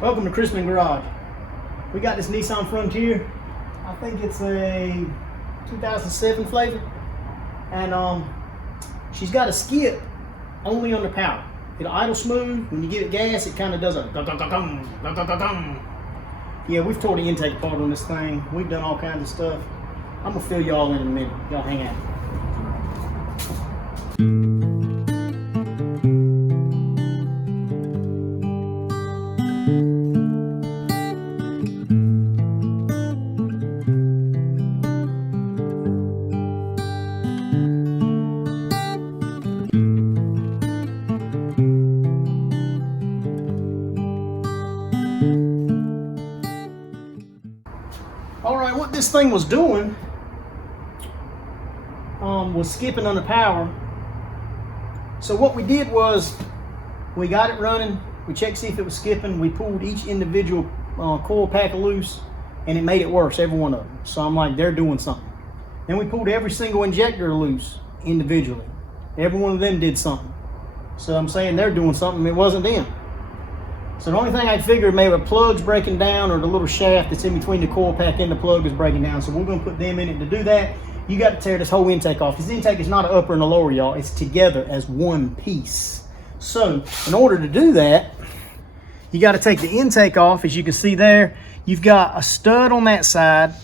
Welcome to Crispin Garage. We got this Nissan Frontier. I think it's a 2007 flavor. And she's got a skip only under power. It'll idle smooth. When you give it gas, it kind of does a dum-dum-dum-dum. Yeah, we've tore the intake apart on this thing. We've done all kinds of stuff. I'm gonna fill y'all in a minute. Y'all hang out. Alright, what this thing was doing was skipping under power. So what we did was we got it running, we checked to see if it was skipping, we pulled each individual coil pack loose, and it made it worse, every one of them. So I'm like, they're doing something. Then we pulled every single injector loose individually. Every one of them did something. So I'm saying they're doing something, it wasn't them. So the only thing I figured, maybe a plug's breaking down or the little shaft that's in between the coil pack and the plug is breaking down. So we're gonna put them in it. To do that, you got to tear this whole intake off. This intake is not an upper and a lower, y'all. It's together as one piece. So in order to do that, you got to take the intake off. As you can see there, you've got a stud on that side,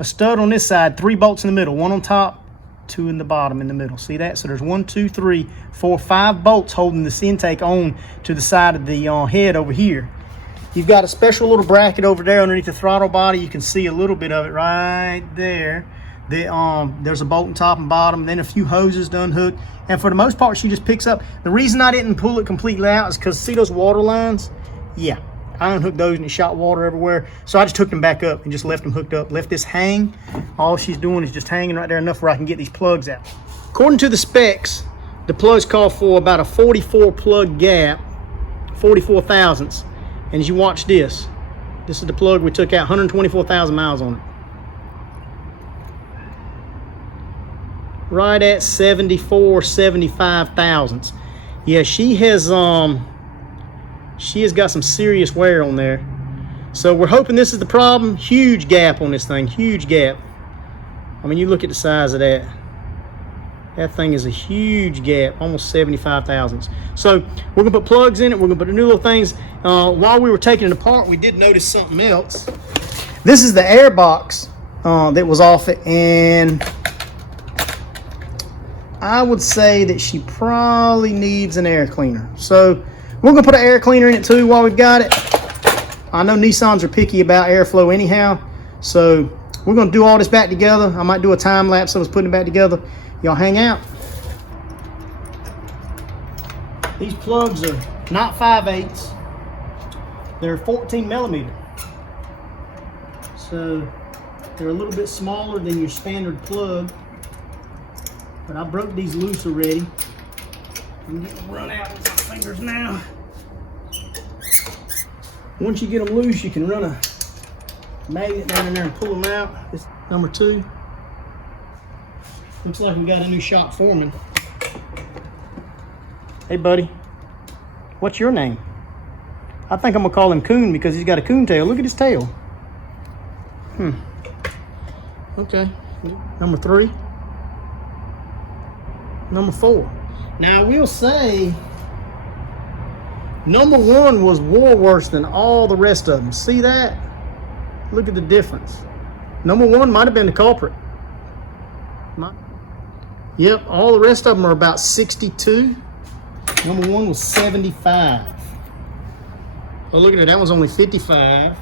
a stud on this side, 3 bolts in the middle, 1 on top, 2 in the bottom in the middle. See that? So there's 1, 2, 3, 4, 5 bolts holding this intake on to the side of the head over here. You've got a special little bracket over there underneath the throttle body. You can see a little bit of it right there. There's a bolt on top and bottom, then a few hoses to unhook. And for the most part, she just picks up. The reason I didn't pull it completely out is because see those water lines? Yeah, I unhooked those and it shot water everywhere. So I just hooked them back up and just left them hooked up. Left this hang. All she's doing is just hanging right there enough where I can get these plugs out. According to the specs, the plugs call for about a 44 plug gap, 44 thousandths. And as you watch this is the plug we took out, 124,000 miles on it. Right at 75 thousandths. Yeah, she has got some serious wear on there. So we're hoping this is the problem. Huge gap on this thing, huge gap. I mean, you look at the size of that. That thing is a huge gap, almost 75 thousandths. So we're gonna put plugs in it. We're gonna put the new little things. While we were taking it apart, we did notice something else. This is the air box that was off it, and I would say that she probably needs an air cleaner. So we're gonna put an air cleaner in it too while we've got it. I know Nissans are picky about airflow anyhow. So we're gonna do all this back together. I might do a time lapse of us putting it back together. Y'all hang out. These plugs are not 5/8. They're 14 millimeter. So they're a little bit smaller than your standard plug. But I broke these loose already. I'm getting run out with my fingers now. Once you get them loose, you can run a magnet down in there and pull them out. This number 2. Looks like we got a new shop foreman. Hey buddy, what's your name? I think I'm gonna call him Coon because he's got a coon tail. Look at his tail. Okay, number 3. Number 4. Now I will say, number 1 was worse than all the rest of them. See that? Look at the difference. Number 1 might have been the culprit. Yep, all the rest of them are about 62. Number 1 was 75. Oh, look at it, that one's only 55.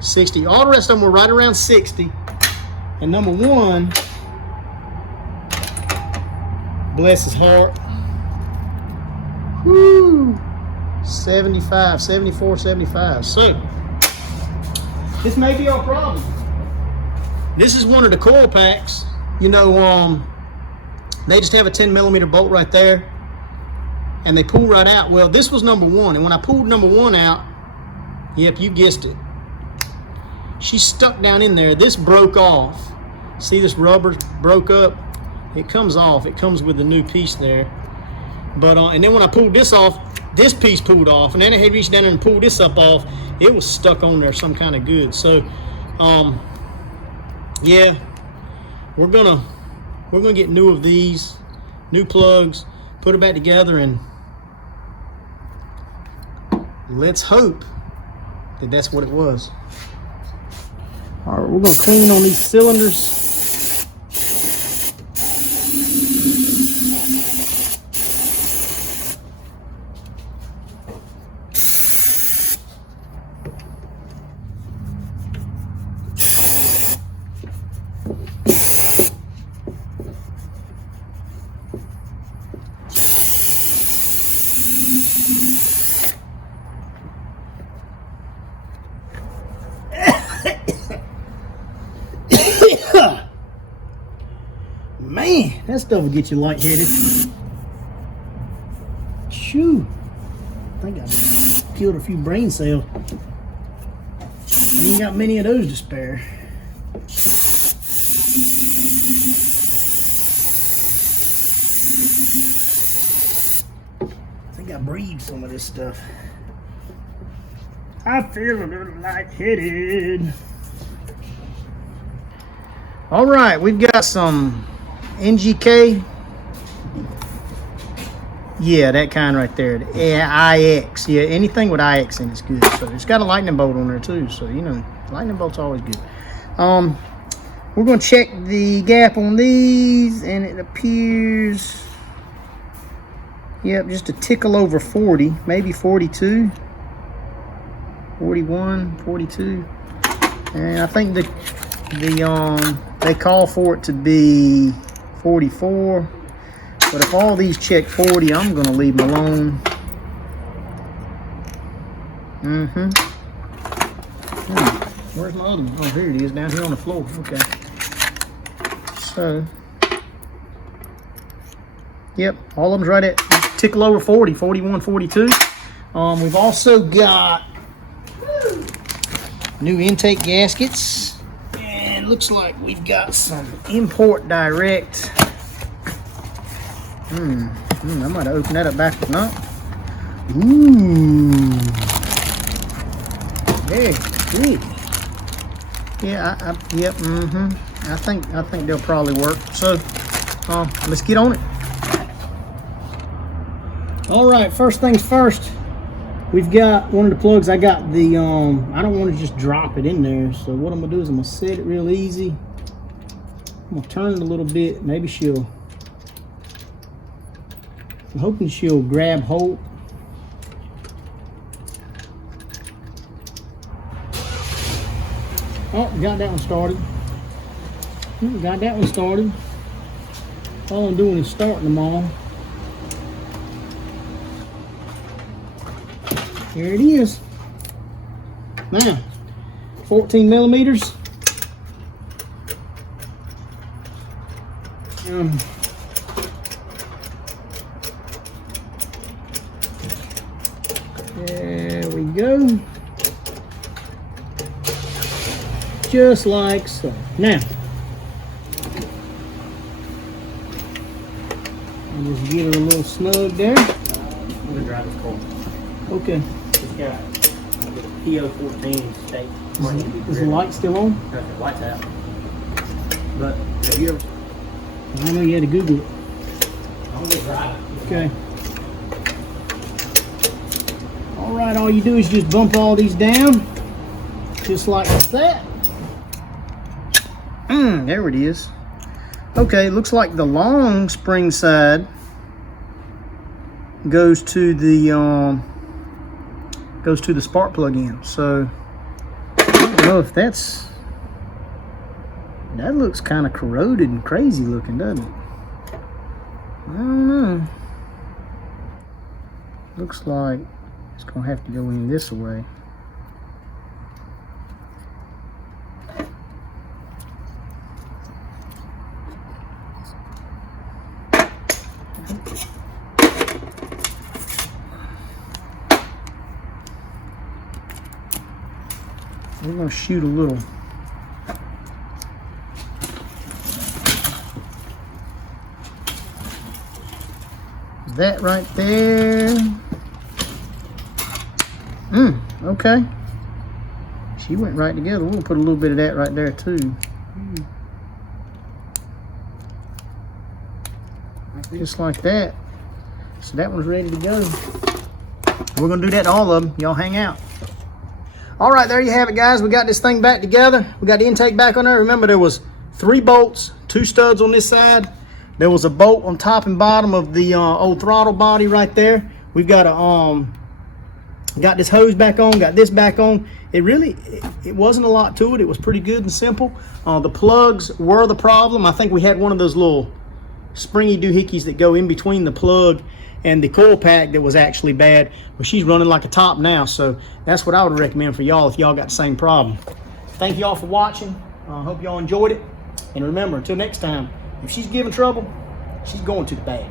60. All the rest of them were right around 60. And number 1, bless his heart, whoo, 75, 74, 75. So, this may be our problem. This is one of the coil packs. You know, they just have a 10 millimeter bolt right there, and they pull right out. Well, this was number 1, and when I pulled number 1 out, yep, you guessed it, she's stuck down in there. This broke off. See, this rubber broke up. It comes off. It comes with a new piece there. But and then when I pulled this off, this piece pulled off, and then I had reached down there and pulled this up off. It was stuck on there some kind of good. So yeah, we're gonna get new of these, new plugs, put it back together, and let's hope that that's what it was. All right, we're gonna clean on these cylinders. Man, that stuff will get you lightheaded. Shoo. I think I just killed a few brain cells. I ain't got many of those to spare. I think I breathed some of this stuff. I feel a little lightheaded. All right, we've got some NGK. Yeah, that kind right there. IX. Yeah, anything with IX in it's good. So it's got a lightning bolt on there too. So you know, lightning bolt's always good. We're gonna check the gap on these, and it appears, yep, just a tickle over 40, maybe 42, 41, 42, and I think they call for it to be 44, but if all these check 40, I'm gonna leave them alone. Where's my other one? Oh, here it is, down here on the floor. Okay. So, yep, all of them's right at tickle over 40, 41, 42. We've also got new intake gaskets. And looks like we've got some import direct. I might have opened that up backwards, not. Ooh, very good. Yeah, yep. I think they'll probably work. So, let's get on it. All right, first things first. We've got one of the plugs. I got the, I don't want to just drop it in there. So what I'm going to do is I'm going to set it real easy. I'm going to turn it a little bit. Maybe I'm hoping she'll grab hold. Oh, got that one started. Got that one started. All I'm doing is starting them all. Here it is. Now, 14 millimeters. There we go. Just like so. Now, I'll just get her a little snug there. I'm gonna dry this cold. Okay. It's got PO14 state. Is the light still on? No, the light's out. But have you ever? I know you had to Google it. I'm gonna dry it. Okay. All right, all you do is just bump all these down, just like that. There it is. Okay, looks like the long spring side goes to the spark plug in. So I don't know if that looks kind of corroded and crazy looking, doesn't it? I don't know. Looks like it's gonna have to go in this way. We're gonna shoot a little. That right there. Okay. She went right together. We'll put a little bit of that right there too. Just like that. So that one's ready to go. We're gonna do that to all of them. Y'all hang out. All right, there you have it, guys. We got this thing back together. We got the intake back on there. Remember, there was 3 bolts, 2 studs on this side. There was a bolt on top and bottom of the old throttle body right there. We've got a got this hose back on, got this back on. It wasn't a lot to it. It was pretty good and simple. The plugs were the problem. I think we had one of those little springy doohickeys that go in between the plug and the coil pack that was actually bad. But she's running like a top now, so that's what I would recommend for y'all if y'all got the same problem. Thank y'all for watching. I hope y'all enjoyed it. And remember, until next time, if she's giving trouble, she's going to the bad.